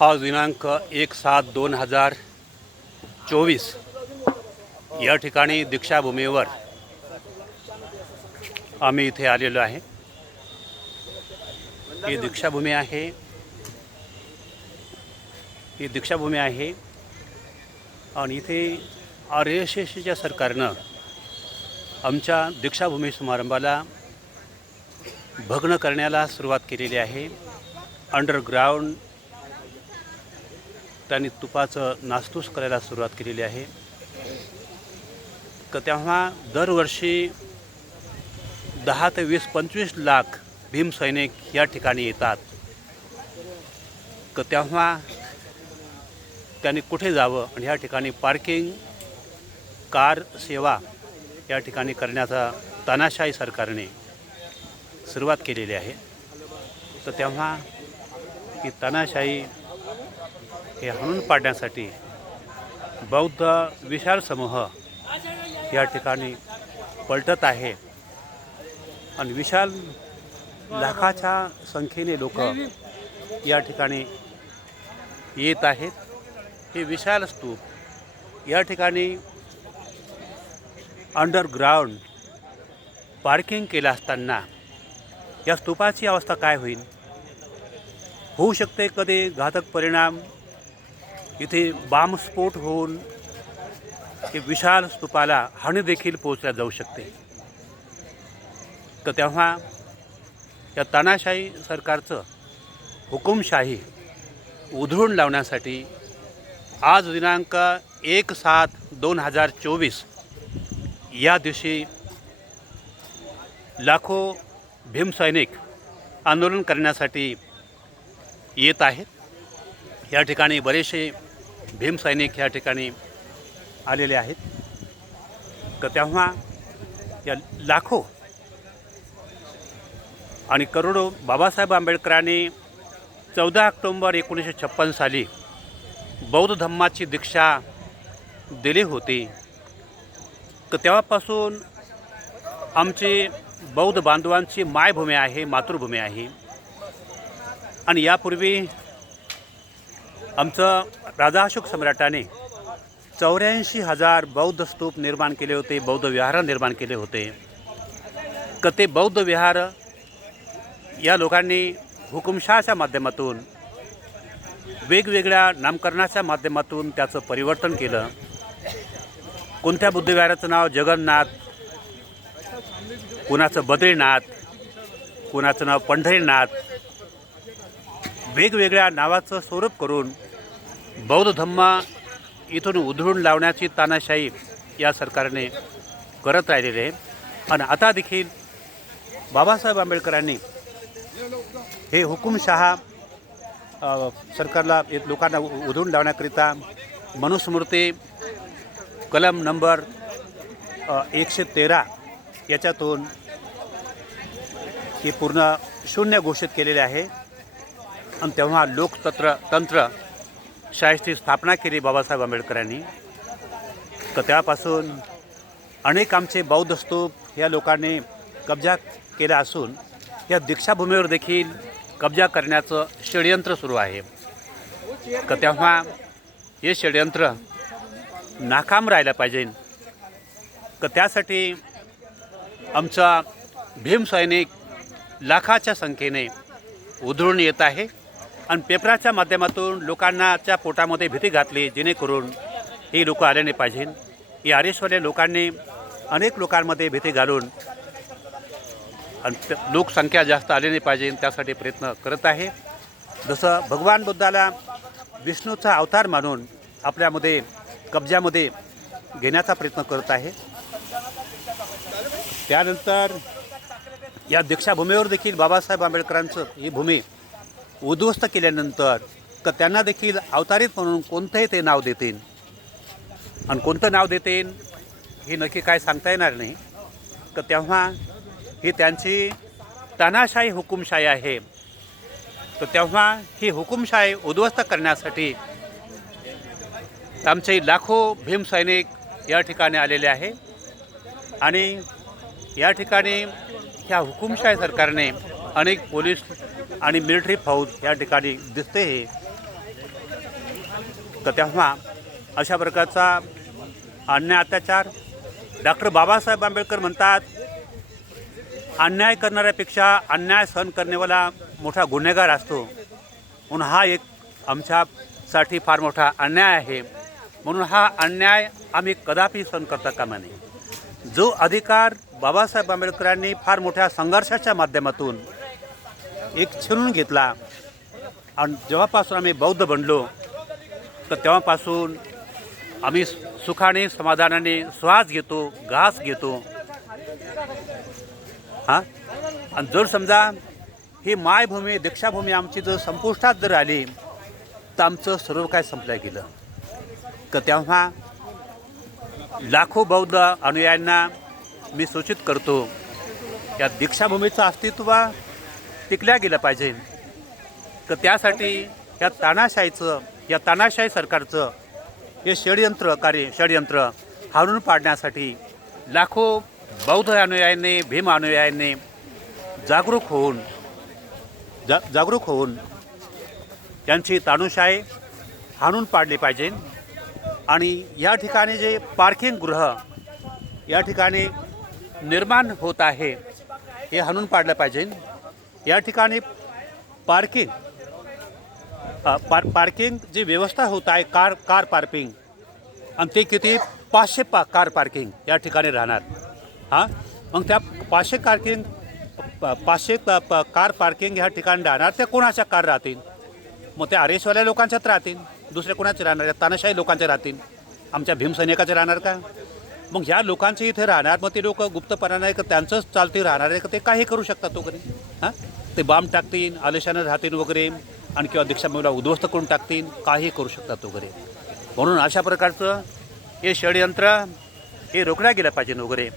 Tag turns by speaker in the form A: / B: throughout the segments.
A: आज दिनांक एक सात दोन हजार चोवीस. या ठिकाणी दीक्षाभूमीवर आम्ही इथे आलेलो आहे. ही दीक्षाभूमी आहे. ही दीक्षाभूमी आहे. आणि इथे आर एस एसच्या सरकारनं आमच्या दीक्षाभूमी समारंभाला भग्न करण्याला सुरुवात केलेली आहे. अंडरग्राऊंड त्यांनी तुपाचं नासतूस करायला सुरुवात केलेली आहे. क तेव्हा दरवर्षी दहा ते वीस पंचवीस लाख भीमसैनिक या ठिकाणी येतात. क तेव्हा त्यांनी कुठे जावं आणि ह्या ठिकाणी पार्किंग कार सेवा या ठिकाणी करण्याचा तानाशाही सरकारने सुरुवात केलेली आहे. तर तेव्हा ही तानाशाही हे हाणून पाडण्यासाठी बौद्ध विशाल समूह या ठिकाणी पलटत आहे. आणि विशाल लाखाच्या संख्येने लोक या ठिकाणी येत आहेत. हे विशाल स्तूप या ठिकाणी अंडरग्राऊंड पार्किंग केलं असताना या स्तूपाची अवस्था काय होईल? होऊ शकते कधी घातक परिणाम इथे बामस्फोट होऊन हे विशाल स्तूपाला हानी देखील पोहोचल्या जाऊ शकते. तर तेव्हा या तानाशाही सरकारचं हुकुमशाही उधळून लावण्यासाठी आज दिनांक एक सात दोन हजार चोवीस या दिवशी लाखो भीमसैनिक आंदोलन करण्यासाठी येत आहेत. या ठिकाणी बरेचसे भीमसैनिक या ठिकाणी आलेले आहेत. तर तेव्हा या लाखो आणि करोडो बाबासाहेब आंबेडकरांनी चौदा ऑक्टोंबर एकोणीसशे छप्पन साली बौद्ध धम्माची दीक्षा दिली होती. तर तेव्हापासून आमची बौद्ध बांधवांची मायभूमी आहे मातृभूमी आहे. आणि यापूर्वी आमचं राजा अशोक सम्राटाने चौऱ्याऐंशी हजार बौद्ध स्तूप निर्माण केले होते बौद्ध विहार निर्माण केले होते. क ते बौद्ध विहार या लोकांनी हुकुमशहाच्या माध्यमातून वेगवेगळ्या नामकरणाच्या माध्यमातून त्याचं परिवर्तन केलं. कोणत्या बुद्धविहाराचं नाव? जगन्नाथ कुणाचं बद्रीनाथ कुणाचं नाव पंढरीनाथ वेगवेगळ्या नावाचं स्वरूप करून बौद्ध धम्म इथून उधळून लावण्याची तानाशाही या सरकारने करत राहिलेली आहे. आणि आता देखील बाबासाहेब आंबेडकरांनी हे हुकुमशहा सरकारला लोकांना उ- उधळून लावण्याकरिता मनुस्मृती कलम नंबर एकशे तेरा याच्यातून हे पूर्ण शून्य घोषित केलेले आहे. आणि तेव्हा लोकतंत्र तंत्र शाळेची स्थापना केली बाबासाहेब आंबेडकरांनी. तर त्यापासून अनेक आमचे बौद्ध स्तूप या लोकांनी कब्जा केला असून या दीक्षाभूमीवर देखील कब्जा करण्याचं षडयंत्र सुरू आहे. तर तेव्हा हे षडयंत्र नाकाम राहायला पाहिजे. तर त्यासाठी आमचा भीमसैनिक लाखाच्या संख्येने उधळून येत आहे आणि पेपराच्या माध्यमातून लोकांनाच्या पोटामध्ये भीती घातली जेणेकरून ही लोकं आले नाही पाहिजे. ही आरेश्वरे लोकांनी अनेक लोकांमध्ये भीती घालून आणि लोकसंख्या जास्त आली नाही पाहिजे त्यासाठी प्रयत्न करत आहे. जसं भगवान बुद्धाला विष्णूचा अवतार मानून आपल्यामध्ये कब्जामध्ये घेण्याचा प्रयत्न करत आहे. त्यानंतर या दीक्षाभूमीवर देखील बाबासाहेब आंबेडकरांचं ही भूमी उद्ध्वस्त केल्यानंतर तर त्यांना देखील अवतारित म्हणून कोणतंही ते नाव देतील. आणि कोणतं नाव देतील हे नक्की काय सांगता येणार नाही. तर तेव्हा ही त्यांची तानाशाही हुकुमशाही आहे. तर तेव्हा ही हुकुमशाही उद्ध्वस्त करण्यासाठी आमचे लाखो भीमसैनिक या ठिकाणी आलेले आहे. आणि या ठिकाणी ह्या हुकुमशाही सरकारने अनेक पोलीस आणि मिलिटरी फौज या ठिकाणी दिसते हे. तर तेव्हा अशा प्रकारचा अन्याय अत्याचार डॉक्टर बाबासाहेब आंबेडकर म्हणतात अन्याय करणाऱ्यापेक्षा अन्याय सहन करण्यावाला मोठा गुन्हेगार असतो. म्हणून हा एक आमच्यासाठी फार मोठा अन्याय आहे. म्हणून हा अन्याय आम्ही कदापि सहन करता कामा नये. जो अधिकार बाबासाहेब आंबेडकरांनी फार मोठ्या संघर्षाच्या माध्यमातून एक छिरून घेतला. आणि जेव्हापासून आम्ही बौद्ध बनलो तर तेव्हापासून आम्ही सुखाने समाधानाने श्वास घेतो घास घेतो. हां? आणि जर समजा ही मायभूमी दीक्षाभूमी आमची जर संपुष्टात जर आली तर आमचं सर्व काय संपलं गेलं. तर तेव्हा लाखो बौद्ध अनुयायांना मी सूचित करतो या दीक्षाभूमीचं अस्तित्व टिकल्या गेलं पाहिजे. तर त्यासाठी या तानाशाहीचं या तानाशाही सरकारचं हे षडयंत्र कार्य षडयंत्र हाणून पाडण्यासाठी लाखो बौद्ध अनुयायांनी भीम अनुयायांनी जागरूक होऊन जा जागरूक होऊन त्यांची तानुशाही हाणून पाडली पाहिजे. आणि या ठिकाणी जे पार्किंग गृह या ठिकाणी निर्माण होत आहे. हे हाणून पाडलं पाहिजे. या ठिकाणी पार्किंग पार पार्किंग जी व्यवस्था होत आहे कार कार पार्किंग आणि ते किती? पाचशे पा कार पार्किंग या ठिकाणी राहणार. हां? मग त्या पाचशे पार्किंग प- पाचशे कार पार्किंग ह्या ठिकाणी राहणार. त्या कोणाच्या कार राहतील? मग त्या आरेसवाल्या लोकांच्याच राहतील. दुसऱ्या कोणाचे राहणार? त्या तानाशाही लोकांच्या राहतील. आमच्या भीमसैनिकाचे राहणार का? मग ह्या लोकांचे इथे राहणार मग ते लोक गुप्तपणाने का त्यांचंच चालते राहणार आहे का? ते काही करू शकतात वगैरे हां? ते बांब टाकतील आलेशानं राहतील वगैरे आणि किंवा दीक्षाभूमीला उद्ध्वस्त करून टाकतील काही करू शकतात वगैरे म्हणून अशा प्रकारचं हे षडयंत्र हे रोखल्या गेलं पाहिजे वगैरे.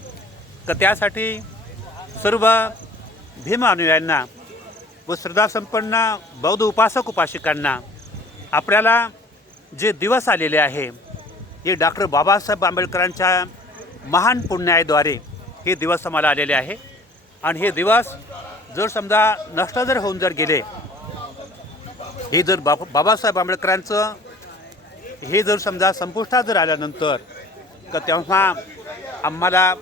A: तर त्यासाठी सर्व भीम अनुयायांना व श्रद्धासंपन्न बौद्ध उपासक उपासिकांना आपल्याला जे दिवस आलेले आहे हे डॉक्टर बाबासाहेब आंबेडकरांच्या महान पुण्याद्वारे हे दिवस आम्हाला आलेले आहे. आणि हे दिवस जर समजा नष्ट जर होऊन जर गेले हे जर बाबा बाबासाहेब आंबेडकरांचं हे जर समजा संपुष्टात जर आल्यानंतर तर तेव्हा आम्हाला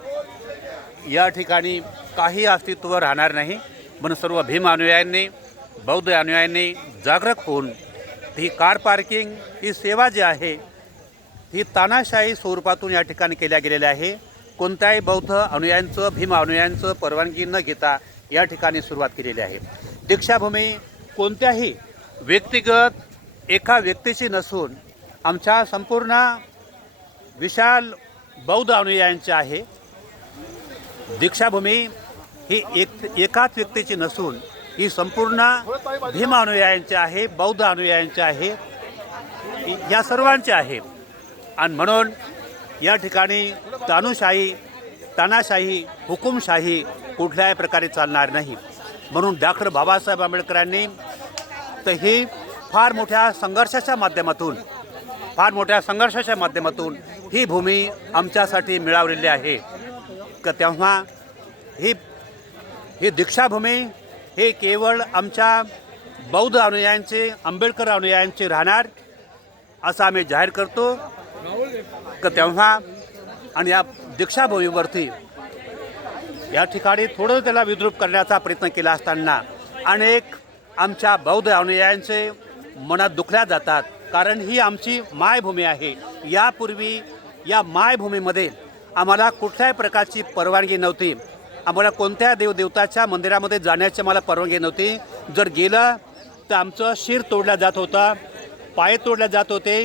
A: या ठिकाणी काही अस्तित्व राहणार नाही. म्हणून सर्व भीम अनुयायांनी बौद्ध अनुयायांनी जागरूक होऊन ही कार पार्किंग ही सेवा जी आहे ही तानाशाही स्वरूपातून या ठिकाणी केल्या गेलेल्या आहे. कोणत्याही बौद्ध अनुयायांचं भीम अनुयायांचं परवानगी न घेता या ठिकाणी सुरुवात केलेली आहे. दीक्षाभूमी कोणत्याही व्यक्तिगत एका व्यक्तीची नसून आमच्या संपूर्ण विशाल बौद्ध अनुयायांची आहे. दीक्षाभूमी ही एक एकाच व्यक्तीची नसून ही संपूर्ण भीम अनुयायांची आहे बौद्ध अनुयायांची आहे. या सर्वांची आहे. आणि म्हणून या ठिकाणी तानुशाही तानाशाही हुकुमशाही कुठल्याही प्रकारे चालणार नाही. म्हणून डॉक्टर बाबासाहेब आंबेडकरांनी तर ही फार मोठ्या संघर्षाच्या माध्यमातून फार मोठ्या संघर्षाच्या माध्यमातून ही भूमी आमच्यासाठी मिळवलेली आहे. का तेव्हा ही ही दीक्षाभूमी हे केवळ आमच्या बौद्ध अनुयायांचे आंबेडकर अनुयायांचे राहणार असं आम्ही जाहीर करतो. का तेव्हा आणि या दीक्षाभूमीवरती या ठिकाणी थोडं त्याला विद्रूप करण्याचा प्रयत्न केला असताना अनेक आमच्या बौद्ध अनुयायांचे मनात दुखल्या जातात. कारण ही आमची मायभूमी आहे. यापूर्वी या मायभूमीमध्ये आम्हाला कुठल्याही प्रकारची परवानगी नव्हती. आम्हाला कोणत्या देवदेवताच्या मंदिरामध्ये जाण्याची मला परवानगी नव्हती. जर गेलं तर आमचं शिर तोडलं जात होतं पाय तोडले जात होते.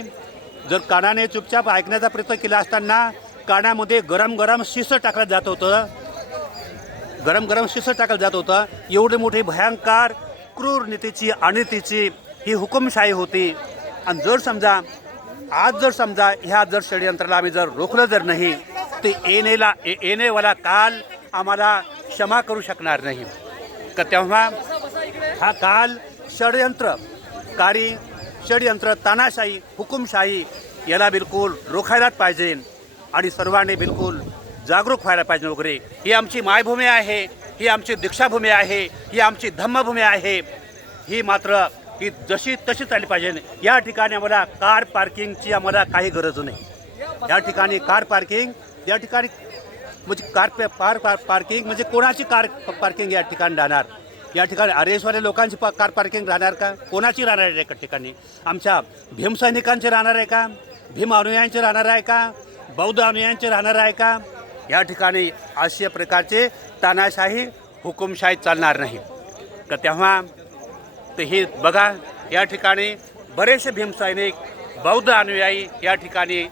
A: जर कानाने चुपचाप ऐकण्याचा प्रयत्न केला असताना कानामध्ये गरम गरम शिस टाकलं जात होतं. गरम गरम शिस टाकलं जात होतं. एवढी मोठी भयंकर क्रूर नीतीची अनितीची ही हुकुमशाही होती. आणि जर समजा आज जर समजा ह्या जर षडयंत्राला आम्ही जर रोखलं जर नाही ते येणेला येणेवाला काल आम्हाला क्षमा करू शकणार नाही. तर तेव्हा हा काल षडयंत्रकारी षडयंत्र तानाशाही हुकुमशाही याला बिलकुल रोखायलाच पाहिजे आणि सर्वांनी बिलकुल जागरूक व्हायला पाहिजे वगैरे. ही आमची मायभूमी आहे ही आमची दीक्षाभूमी आहे ही आमची धम्मभूमी आहे. ही मात्र ही जशी तशी चालली पाहिजे. या ठिकाणी आम्हाला कार पार्किंगची आम्हाला काही गरज नाही. या ठिकाणी कार पार्किंग या ठिकाणी म्हणजे कार पार पार्किंग म्हणजे कोणाची कार पार्किंग या ठिकाणी राहणार? या ठिकाणी आरेसवाल्या लोकांची पा कार पार्किंग राहणार का? कोणाची राहणार आहे एका ठिकाणी? आमच्या भीमसैनिकांची राहणार आहे का? भीम अनुयायांचे राहणार आहे का? बौद्ध अनुयायांचे राहणार आहे का? या ठिकाणी अशा प्रकारचे तानाशाही हुकुमशाही चालणार नाही. तर तेव्हा तर हे बघा या ठिकाणी बरेचसे भीमसैनिक बौद्ध अनुयायी या ठिकाणी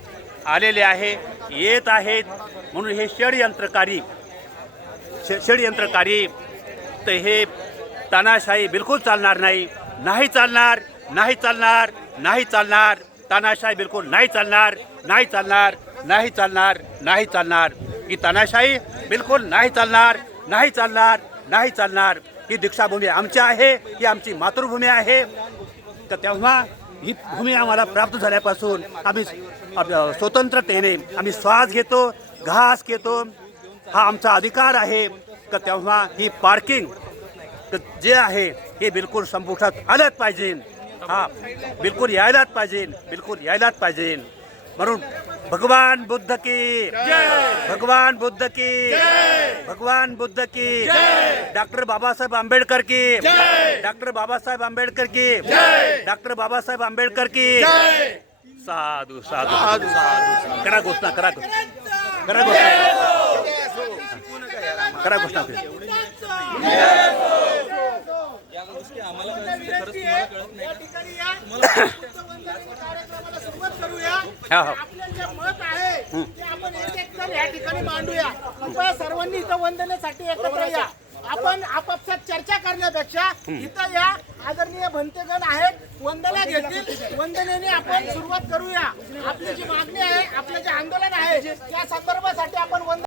A: आलेले आहे येत आहेत. म्हणून हे षडयंत्रकारी षडयंत्रकारी तर हे तानाशाही बिलकुल चालणार नाही. नाही चालणार नाही चालणार नाही चालणार. तानाशाही बिलकुल नाही चालणार नाही चालणार नाही चालणार नाही चालणार. ही तानाशाही बिलकुल नाही चालणार नाही चालणार नाही चालणार. ही दीक्षाभूमी आमची आहे ही आमची मातृभूमी आहे. तर तेव्हा ही भूमी आम्हाला प्राप्त झाल्यापासून आम्ही स्वतंत्रतेने आम्ही श्वास घेतो घास घेतो. हा आमचा अधिकार आहे. तर तेव्हा ही पार्किंग तर जे आहे हे बिलकुल संपुष्टात आलंच पाहिजे. हा बिलकुल यायलाच पाहिजे बिलकुल यायलाच पाहिजे. म्हणून भगवान बुद्ध की भगवान बुद्ध की भगवान बुद्ध की डॉक्टर बाबासाहेब आंबेडकर की डॉक्टर बाबासाहेब आंबेडकर की डॉक्टर बाबासाहेब आंबेडकर की. साधू साधू साधू करा घोषणा करा करा घोषणा. करा घोषणा
B: या गोष्टी आम्हाला कळत नाही, खरंच तुम्हाला कळत नाही
C: या ठिकाणी या कार्यक्रमाला सुरुवात करूया आपलं जे मत आहे ते आपण एक एक या ठिकाणी मांडूया कृपया सर्वांनी इथं वंदनेसाठी एकत्र या आपण आपापसात चर्चा करण्यापेक्षा इथं या आदरणीय भंतेगण आहेत वंदना घेतील वंदनेने आपण सुरुवात करूया आपली जी मागणी आहे आपलं जे आंदोलन आहे त्या संदर्भासाठी आपण वंदना